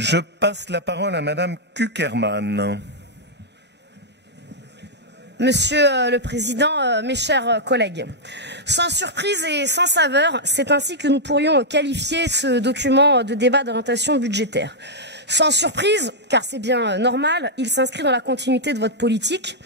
Je passe la parole à Madame Cukierman. Monsieur le Président, mes chers collègues, sans surprise et sans saveur, c'est ainsi que nous pourrions qualifier ce document de débat d'orientation budgétaire. Sans surprise, car c'est bien normal, il s'inscrit dans la continuité de votre politique.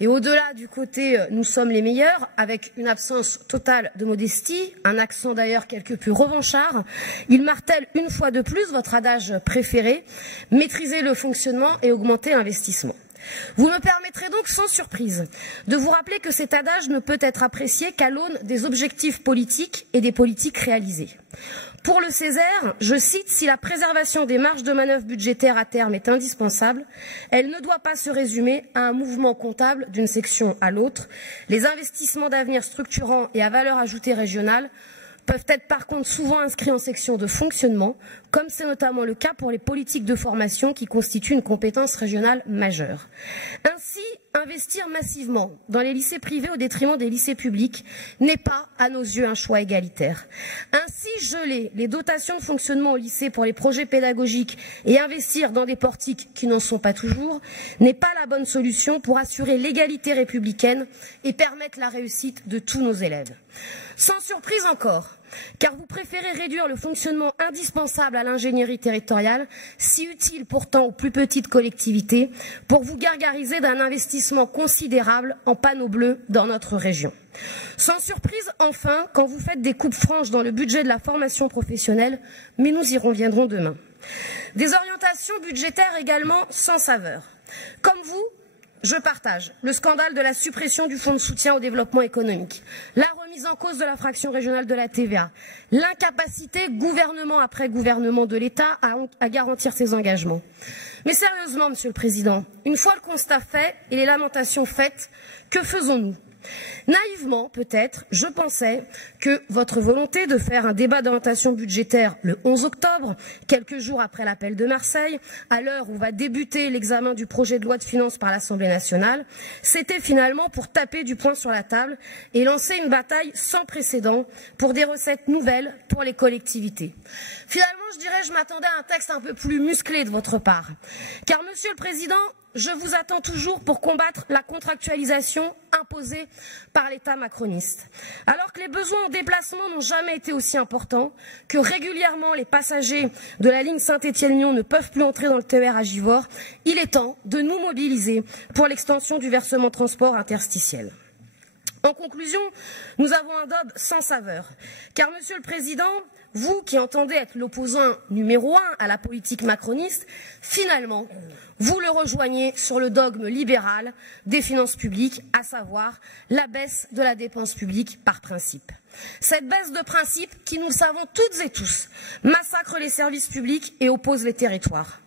Et au-delà du côté « nous sommes les meilleurs », avec une absence totale de modestie, un accent d'ailleurs quelque peu revanchard, il martèle une fois de plus votre adage préféré, maîtriser le fonctionnement et augmenter l'investissement. Vous me permettrez donc sans surprise de vous rappeler que cet adage ne peut être apprécié qu'à l'aune des objectifs politiques et des politiques réalisées. Pour le Césaire, je cite, si la préservation des marges de manœuvre budgétaires à terme est indispensable, elle ne doit pas se résumer à un mouvement comptable d'une section à l'autre. Les investissements d'avenir structurants et à valeur ajoutée régionale peuvent être par contre souvent inscrits en section de fonctionnement, comme c'est notamment le cas pour les politiques de formation qui constituent une compétence régionale majeure. Ainsi, investir massivement dans les lycées privés au détriment des lycées publics n'est pas, à nos yeux, un choix égalitaire. Ainsi, geler les dotations de fonctionnement au lycée pour les projets pédagogiques et investir dans des portiques qui n'en sont pas toujours n'est pas la bonne solution pour assurer l'égalité républicaine et permettre la réussite de tous nos élèves. Sans surprise encore, car vous préférez réduire le fonctionnement indispensable à l'ingénierie territoriale, si utile pourtant aux plus petites collectivités, pour vous gargariser d'un investissement considérable en panneaux bleus dans notre région. Sans surprise, enfin, quand vous faites des coupes franches dans le budget de la formation professionnelle, mais nous y reviendrons demain. Des orientations budgétaires également sans saveur. Comme vous, je partage le scandale de la suppression du fonds de soutien au développement économique, la remise en cause de la fraction régionale de la TVA, l'incapacité, gouvernement après gouvernement de l'État, à garantir ses engagements. Mais sérieusement, Monsieur le Président, une fois le constat fait et les lamentations faites, que faisons-nous ? Naïvement, peut-être, je pensais que votre volonté de faire un débat d'orientation budgétaire le 11 octobre, quelques jours après l'appel de Marseille, à l'heure où va débuter l'examen du projet de loi de finances par l'Assemblée nationale, c'était finalement pour taper du poing sur la table et lancer une bataille sans précédent pour des recettes nouvelles pour les collectivités. Finalement, je m'attendais à un texte un peu plus musclé de votre part. Car, Monsieur le Président, je vous attends toujours pour combattre la contractualisation imposée par l'État macroniste. Alors que les besoins en déplacement n'ont jamais été aussi importants, que régulièrement les passagers de la ligne Saint-Étienne-Lyon ne peuvent plus entrer dans le TER à Givors, il est temps de nous mobiliser pour l'extension du versement transport interstitiel. En conclusion, nous avons un DOB sans saveur, car Monsieur le Président, vous qui entendez être l'opposant numéro 1 à la politique macroniste, finalement, vous le rejoignez sur le dogme libéral des finances publiques, à savoir la baisse de la dépense publique par principe. Cette baisse de principe qui, nous le savons toutes et tous, massacre les services publics et oppose les territoires.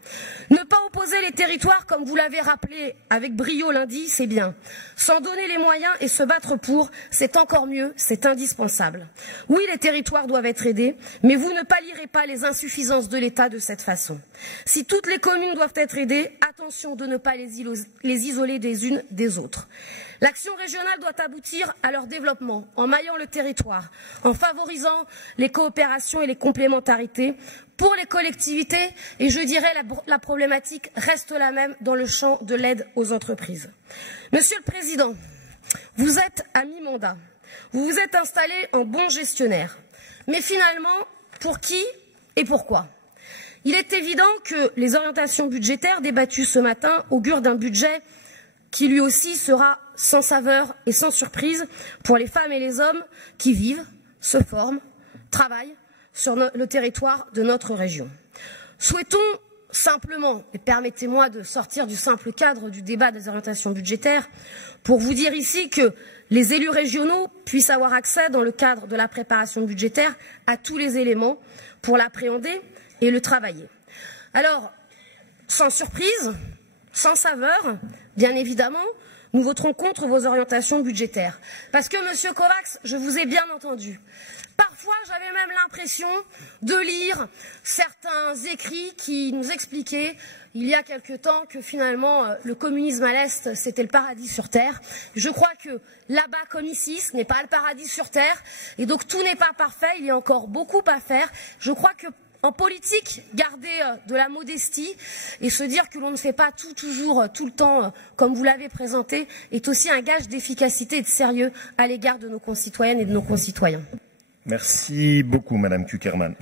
Ne pas opposer les territoires, comme vous l'avez rappelé avec brio lundi, c'est bien. S'en donner les moyens et se battre pour, c'est encore mieux, c'est indispensable. Oui, les territoires doivent être aidés, mais vous ne pallierez pas les insuffisances de l'État de cette façon. Si toutes les communes doivent être aidées, attention de ne pas les isoler des unes des autres. L'action régionale doit aboutir à leur développement, en maillant le territoire, en favorisant les coopérations et les complémentarités pour les collectivités, et je dirais la problématique reste la même dans le champ de l'aide aux entreprises. Monsieur le Président, vous êtes à mi-mandat, vous vous êtes installé en bon gestionnaire, mais finalement, pour qui et pourquoi ? Il est évident que les orientations budgétaires débattues ce matin augurent d'un budget qui lui aussi sera sans saveur et sans surprise pour les femmes et les hommes qui vivent, se forment, travaillent sur le territoire de notre région. Souhaitons simplement, et permettez-moi de sortir du simple cadre du débat des orientations budgétaires, pour vous dire ici que les élus régionaux puissent avoir accès, dans le cadre de la préparation budgétaire, à tous les éléments pour l'appréhender et le travailler. Alors, sans surprise, sans saveur, bien évidemment, nous voterons contre vos orientations budgétaires. Parce que, Monsieur Kovacs, je vous ai bien entendu. Parfois, j'avais même l'impression de lire certains écrits qui nous expliquaient, il y a quelque temps, que finalement, le communisme à l'Est, c'était le paradis sur Terre. Je crois que là-bas, comme ici, ce n'est pas le paradis sur Terre. Et donc, tout n'est pas parfait, il y a encore beaucoup à faire. Je crois que En politique, garder de la modestie et se dire que l'on ne fait pas tout toujours, tout le temps, comme vous l'avez présenté, est aussi un gage d'efficacité et de sérieux à l'égard de nos concitoyennes et de nos concitoyens. Merci beaucoup, Madame Cukierman.